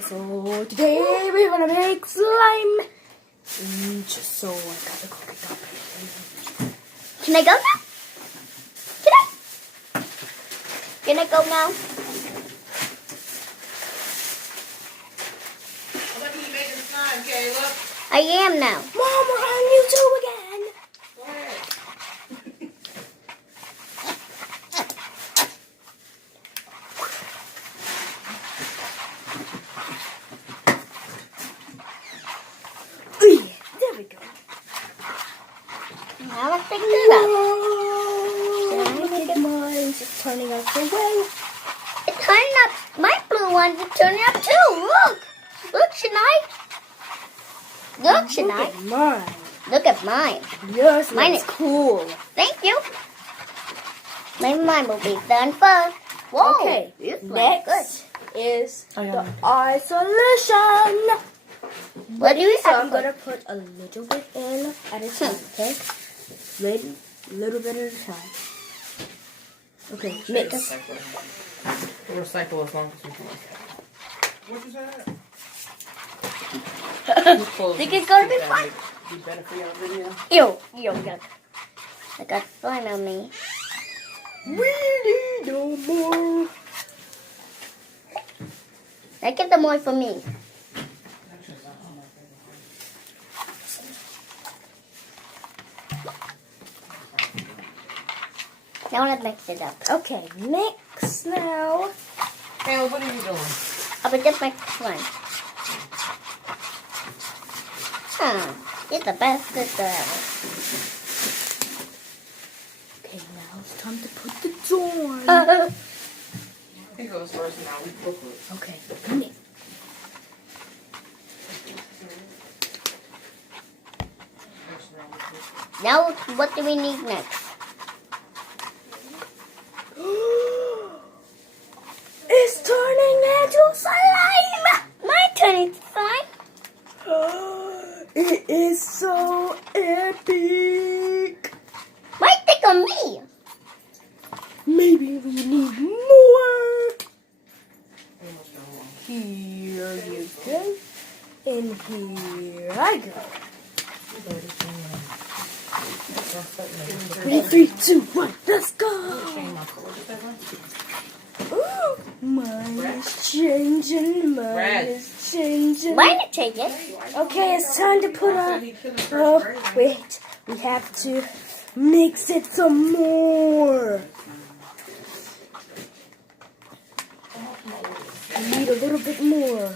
So today we're gonna make slime. Just so I got the cookie cup. Can I go now? Can I go now? Let me make the slime, Caleb. I am now. Mom, we're on YouTube again. Go ahead. There we go. Now let's fix it up. Look at mine. It's turning out so well. It's turning up. My blue ones are turning up too. Look. Look, Shania. Look, Look Shania. at mine. Look at mine. Yes, Mine that's is- cool. Thank you. Maybe mine will be done first. Whoa. Okay, This looks next is Oh, yeah. the eye solution. What do you So have? I'm gonna put a little bit in at a time, okay? Little bit at a time. Okay, mix. We'll recycle as long as we can. What you said? Think it's gonna be fun? Be better for your video. Ew. Yuck. I got slime on me. We need no more. I get the more for me. Now let's mix it up. Okay, mix now. Caleb, what are you doing? I will just make one. It's the best sister ever. Okay, now it's time to put the door on. He goes first now. We cook it. Okay, mix. Now, what do we need next? It's turning into slime. My turn is slime. It is so epic. Might think of me. Maybe we need more. Here you go. And here I go. 3, 2, 1, let's go. Ooh, mine is changing. Mine is changing. Mine is taken. Okay, it's time to put on. Oh, wait. We have to mix it some more. We need a little bit more.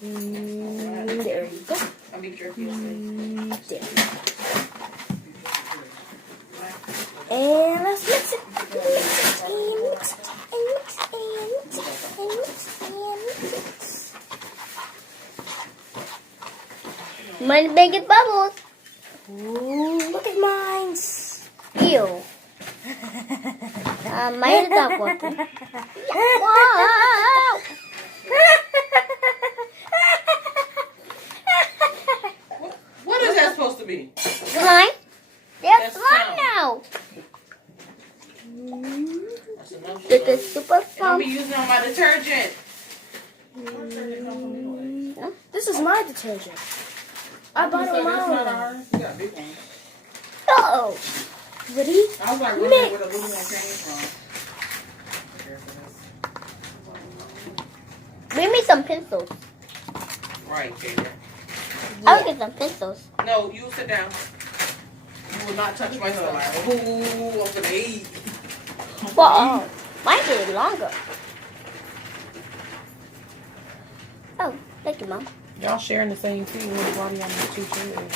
There you go. I'll be sure if you There. And let's mix it. Mix it and mix it and mix it and mix it and mix it and mix it. Mine's making bubbles. Ooh, look at mine. Ew. Mine is not working. Wow. What is that supposed to be? Slime? There's That's slime slime. now. That's enough. This is super I'll fun. be using on my detergent. This is my detergent. I bought it on my own. You got big ones. Oh. Ready? I was like, where the little one came from. Bring me some pencils. Right, Caleb. I'll get some pencils. No, you sit down. You will not touch my stuff. Ooh, I'm gonna eat. Whoa. Mine is longer. Oh, thank you, Mom. Y'all sharing the same thing with everybody on the two chairs.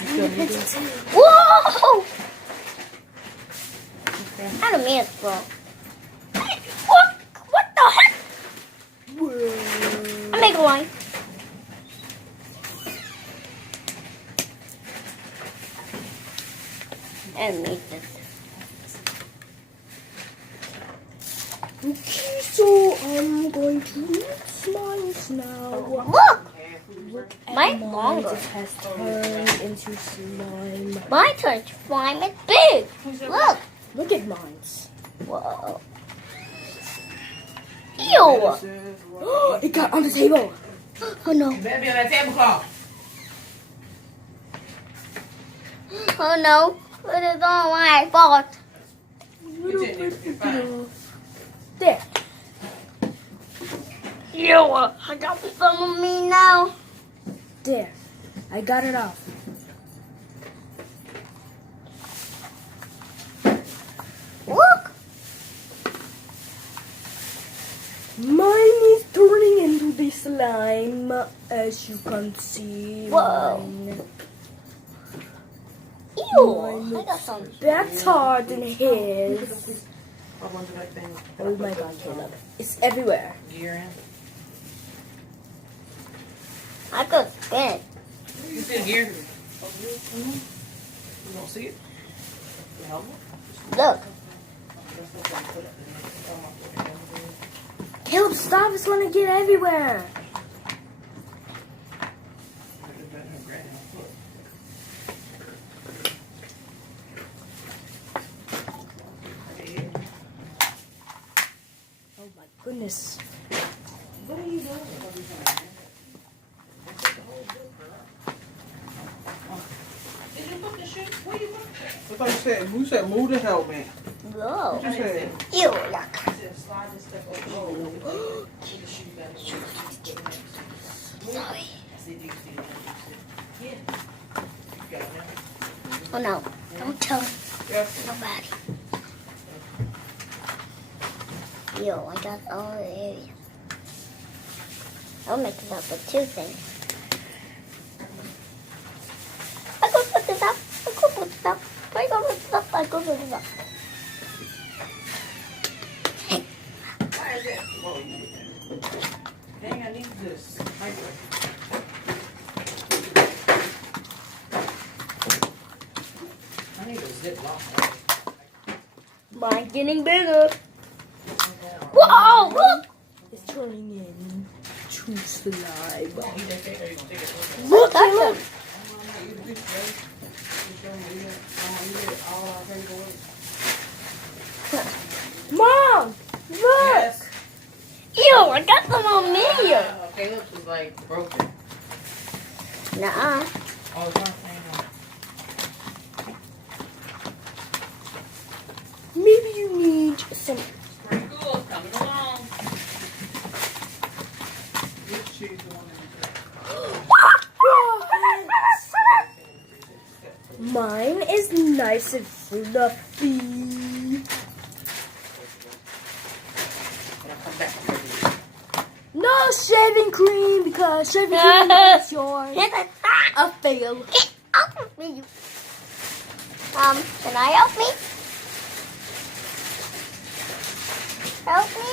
You feel me? Whoa! I don't mean it's wrong. What the heck? I make a line. And make this. Okay, so I'm going to mix mine now. Look! Look at Mine's mine. longer. It has turned into slime. My turn to slime is big. Look. Look at mine. Whoa. Ew. It got on the table. Oh no. You better be on that tablecloth. Oh no. It is all my fault. It's fine. There. You, I got some of me now. There. I got it off. Look. Mine is turning into the slime, as you can see. Whoa. Mine. Ew. I got some. Better than his. I wonder that thing. Oh my god, Caleb. It's everywhere. Gear in. I could spin it. You see the gear? You don't see it? The helmet? Look. Caleb, stop. It's gonna get everywhere. Oh my goodness. What are you doing? Did you put the shoe? Where you put it? I thought you said move the helmet. Whoa. What you said? Ew, look. I said slide this stuff over. Oh. Put the shoe back. Sorry. I said you see it. Yeah. You got it now? Oh no. Don't tell Yes. nobody. Ew, I got all the area. I'll make it up with two things. I go put this up. I go put this up. I go put this up. I go put this up. Why is that? Oh, you did that. Dang, I need this. I need a Ziploc. Mine getting bigger. Whoa, look. It's turning in to slime. Eat that cake or you gonna take it? Look, Touch Caleb. them. Mom, look. Yes. Ew, I got them on me. Caleb was like broken. Nuh-uh. Oh, it's not saying that. Maybe you need some. Pretty cool. Coming along. Which cheese you want Mine is nice and fluffy. Come back. No shaving cream because shaving cream is yours. A fail. Get off of me, you. Can I help me? Help me.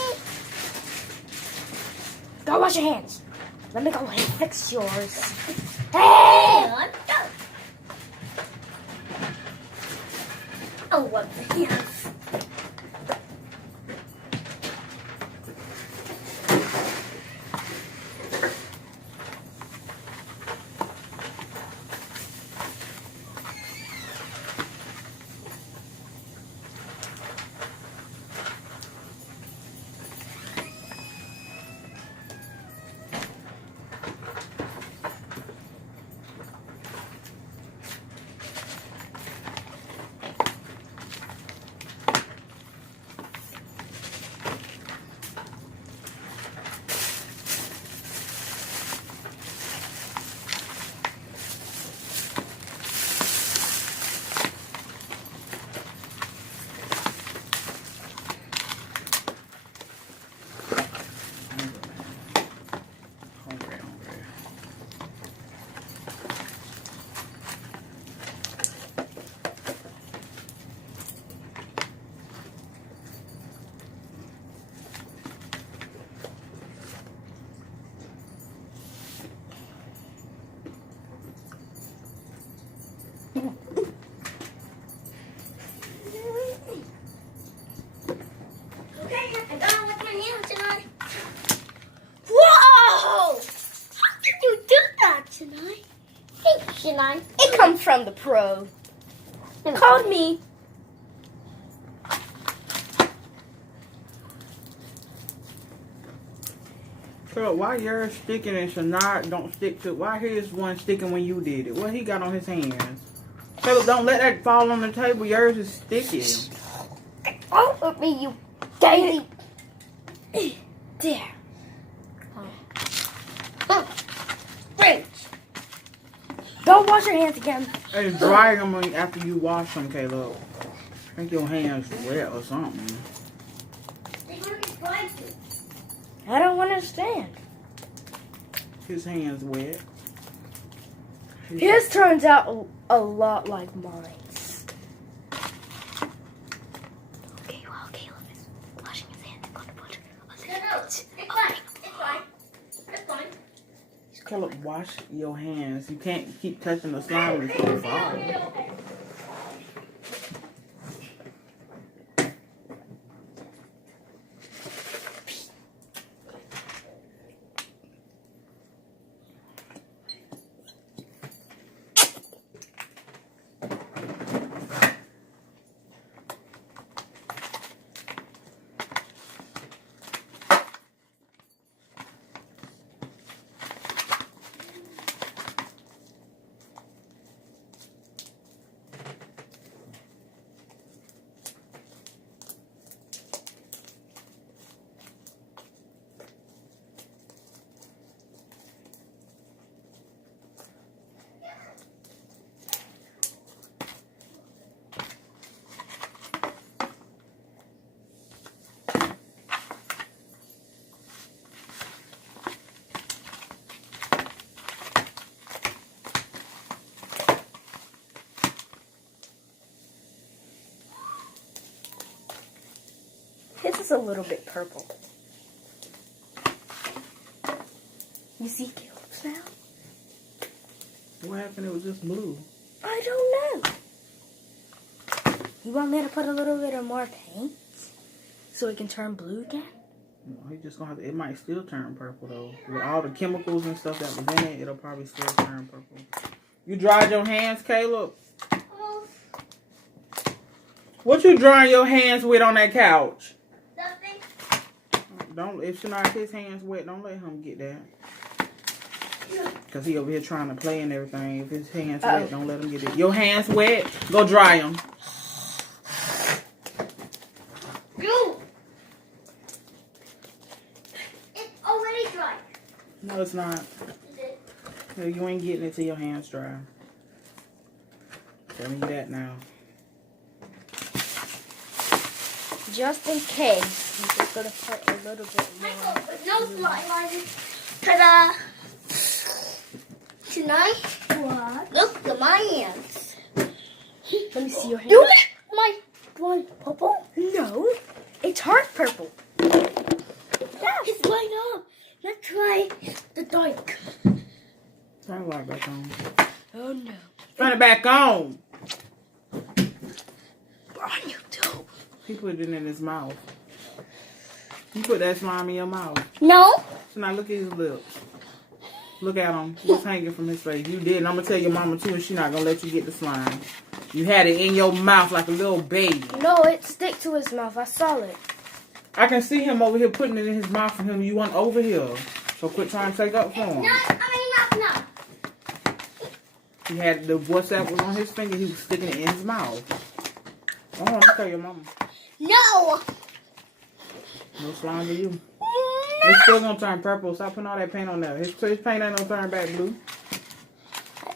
Go wash your hands. Let me go fix yours. Hey, let's go. Oh, what the hell? Shania. It comes from the pro. Called me. So why yours sticking and Shanard don't stick to? Why his one sticking when you did it? What he got on his hands? Caleb, don't let that fall on the table. Yours is sticky. Oh, with me, you daily. There. French. Don't wash your hands again. Hey, dry them after you wash them, Caleb. I think your hands wet or something. I don't understand. His hands wet. His turns out a lot like mine. Okay, well, Caleb is washing his hands. I'm going to put It's fine. It's fine. Caleb, wash your hands. You can't keep touching the slime and it's fall. His is a little bit purple. You see Caleb's now? What happened? It was just blue. I don't know. You want me to put a little bit of more paint so it can turn blue again? No, he just gonna have to, it might still turn purple though. With all the chemicals and stuff that was in it, it'll probably still turn purple. You dried your hands, Caleb? What you drying your hands with on that couch? Nothing. Don't, if Shanard his hands wet, don't let him get that. Cause he over here trying to play and everything. If his hands wet, don't let him get it. Your hands wet, go dry them. You. It's already dry. No, it's not. No, you ain't getting it till your hands dry. Tell me that now. Just in case, I'm just going to put a little bit more. No slime. Ta-da. Tonight, What? look at my hands. Let me see your hands. Do that. My one purple. No, it's heart purple. It's light up. Let's try the dark. Turn the light back on. Oh no. Turn it back on. On you too. He put it in his mouth. You put that slime in your mouth. No. So now look at his lips. Look at him. What's hanging from his face? You did. And I'm going to tell your mama too, and she's not going to let you get the slime. You had it in your mouth like a little baby. No, it stick to his mouth. I saw it. I can see him over here putting it in his mouth for him. You want over here. So quit trying to take up for him. No. He had the WhatsApp was on his finger. He was sticking it in his mouth. Oh, I'm going to tell your mama. No. No slime to you. It's still going to turn purple. Stop putting all that paint on there. His paint ain't going to turn back blue.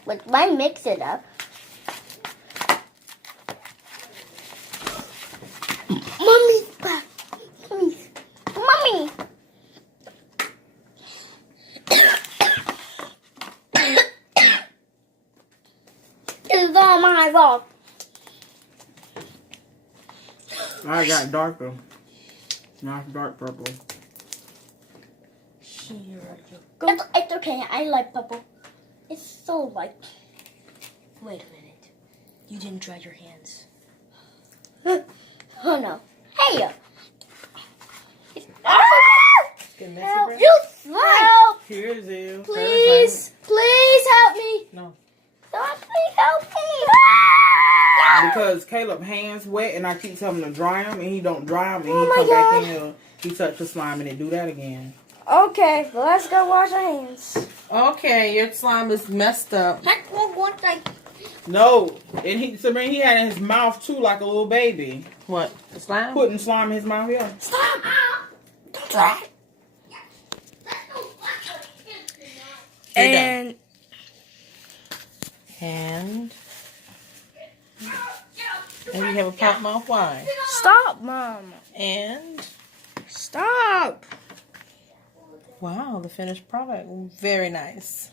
But why mix it up? Mommy's back. Mommy. It's all my fault. I got darker. Not dark purple. Here you go. It's okay. I like purple. It's so light. Wait a minute. You didn't dry your hands. Oh no. Hey. Getting messy, Help. bro? You slime. Help! Here's you. Please, please help me. No. Please help me. Because Caleb hands wet and I keep telling him to dry him and he don't dry them and Oh he my come God. back in here. He touch the slime and then do that again. Okay, let's go wash our hands. Okay, your slime is messed up. No, and he had it in his mouth too, like a little baby. What? The slime? Putting slime in his mouth, yeah. Stop! Don't try. And you have a pop mouth. Why? stop, Mom. And Stop. wow, the finished product, very nice.